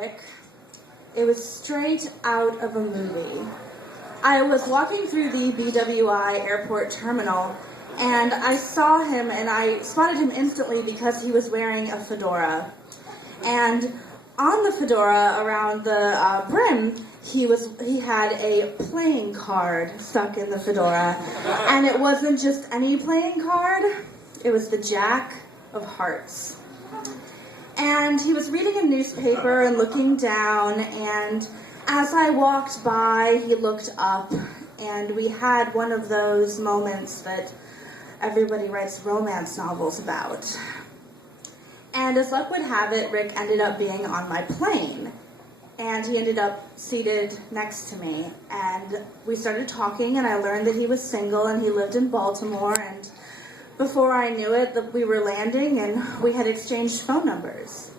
Rick. It was straight out of a movie. I was walking through the BWI airport terminal, and I saw him, and I spotted him instantly because he was wearing a fedora. And on the fedora, around the brim, he had a playing card stuck in the fedora. And it wasn't just any playing card, it was the Jack of Hearts. And he was reading a newspaper and looking down, and as I walked by, he looked up, and we had one of those moments that everybody writes romance novels about. And as luck would have it, Rick ended up being on my plane, and he ended up seated next to me, and we started talking, and I learned that he was single, and he lived in Baltimore, and before I knew it, we were landing, and we had exchanged phone numbers.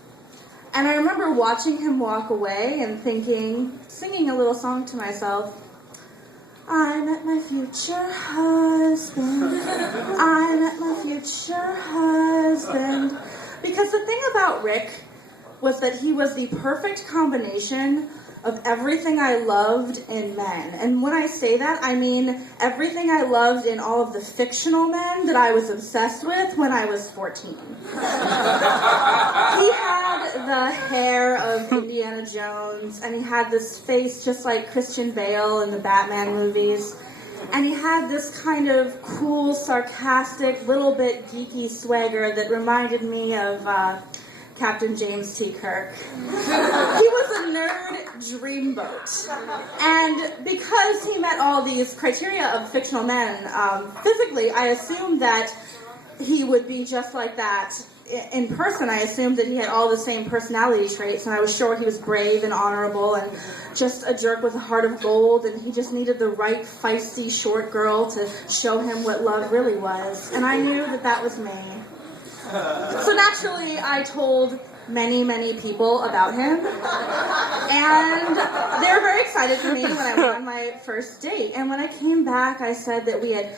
And I remember watching him walk away and singing a little song to myself, I met my future husband, I met my future husband. Because the thing about Rick was that he was the perfect combination of everything I loved in men. And when I say that, I mean everything I loved in all of the fictional men that I was obsessed with when I was 14. He had the hair of Indiana Jones, and he had this face just like Christian Bale in the Batman movies. And he had this kind of cool, sarcastic, little bit geeky swagger that reminded me of Captain James T. Kirk. He was a nerd dreamboat. And because he met all these criteria of fictional men, physically, I assumed that he would be just like that. In person, I assumed that he had all the same personality traits, and I was sure he was brave and honorable and just a jerk with a heart of gold, and he just needed the right feisty short girl to show him what love really was. And I knew that that was me. So naturally, I told many, many people about him, and they were very excited for me when I went on my first date. And when I came back, I said that we had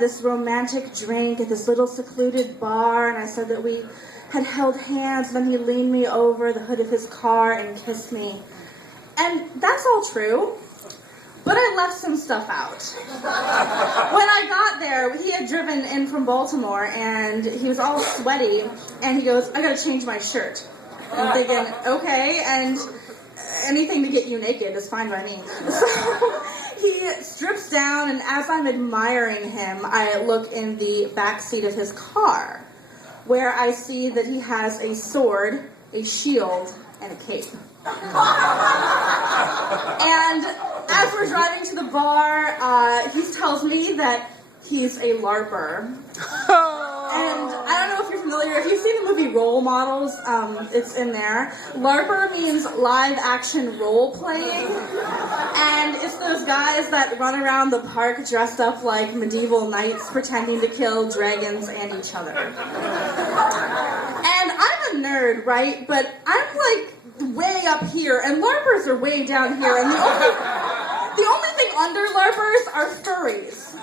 this romantic drink at this little secluded bar, and I said that we had held hands, and then he leaned me over the hood of his car and kissed me. And that's all true, but I left some stuff out. When I got there, he had driven in from Baltimore, and he was all sweaty, and he goes, I gotta change my shirt. And I'm thinking, okay, and anything to get you naked is fine by me. So he strips down, and as I'm admiring him, I look in the back seat of his car, where I see that he has a sword, a shield, and a cape. And as we're driving to the bar, he tells me that he's a LARPer. And I don't know if you're familiar, if you've seen the movie Role Models, it's in there. LARPer means live action role playing. And it's those guys that run around the park dressed up like medieval knights pretending to kill dragons and each other. And I'm a nerd, right? But I'm like way up here, and LARPers are way down here, and the only thing under LARPers are furries.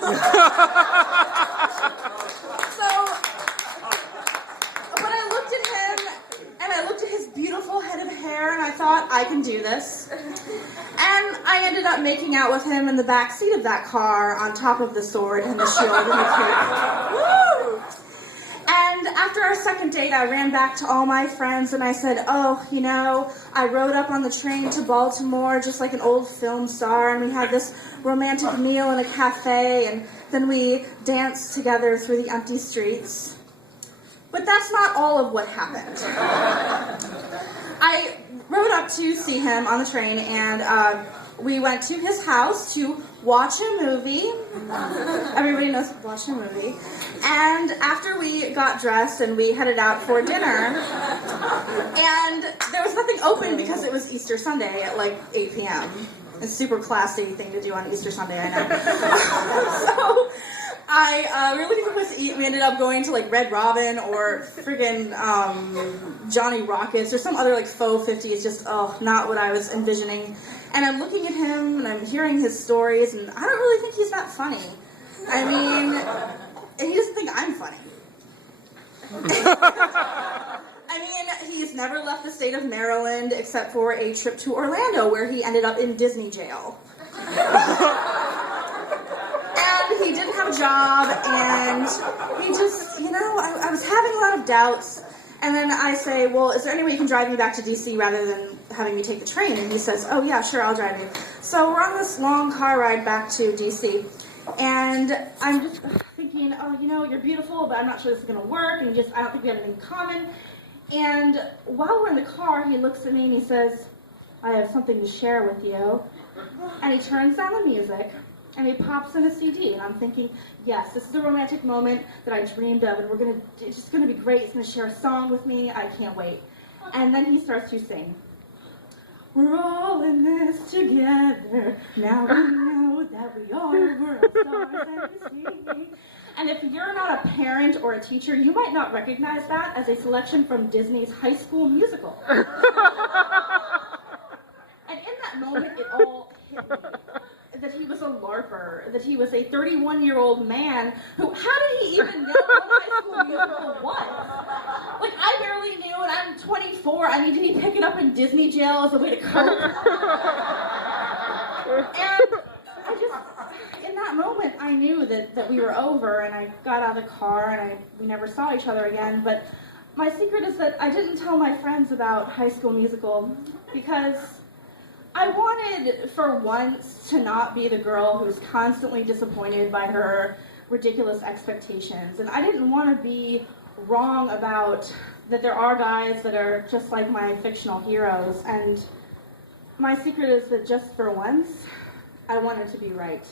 So, but I looked at him, and I looked at his beautiful head of hair, and I thought, I can do this. And I ended up making out with him in the back seat of that car, on top of the sword and the shield and the cape. Woo! And after our second date, I ran back to all my friends and I said, oh, you know, I rode up on the train to Baltimore just like an old film star, and we had this romantic meal in a cafe, and then we danced together through the empty streets. But that's not all of what happened. I rode up to see him on the train, and we went to his house to watch a movie. Everybody knows watch a movie. And after we got dressed and we headed out for dinner, and there was nothing open because it was Easter Sunday at like 8 p.m. A super classy thing to do on Easter Sunday, I know. So we were looking for a place to eat. We ended up going to like Red Robin or friggin' Johnny Rockets or some other like faux 50s, just not what I was envisioning. And I'm looking at him and I'm hearing his stories, and I don't really think he's that funny. I mean, and he doesn't think I'm funny. I mean, he's never left the state of Maryland except for a trip to Orlando where he ended up in Disney jail. And he didn't have a job, and he just, I was having a lot of doubts. And then I say, well, is there any way you can drive me back to D.C. rather than having me take the train? And he says, oh, yeah, sure, I'll drive you. So we're on this long car ride back to D.C., and I'm just thinking, oh, you're beautiful, but I'm not sure this is going to work, and I don't think we have anything in common. And while we're in the car, he looks at me and he says, I have something to share with you. And he turns down the music, and he pops in a CD, and I'm thinking, yes, this is the romantic moment that I dreamed of, and it's just going to be great. He's going to share a song with me. I can't wait. And then he starts to sing, we're all in this together. Now we know that we are world stars and streaming. And if you're not a parent or a teacher, you might not recognize that as a selection from Disney's High School Musical. And in that moment, it all hit me. That he was a LARPer, that he was a 31-year-old man who, how did he even know what High School Musical was? Like, I barely knew, and I'm 24. I mean, did he pick it up in Disney jail as a way to cope? And in that moment, I knew that we were over, and I got out of the car, and we never saw each other again. But my secret is that I didn't tell my friends about High School Musical because I wanted, for once, to not be the girl who's constantly disappointed by her ridiculous expectations. And I didn't want to be wrong about that there are guys that are just like my fictional heroes. And my secret is that just for once, I wanted to be right.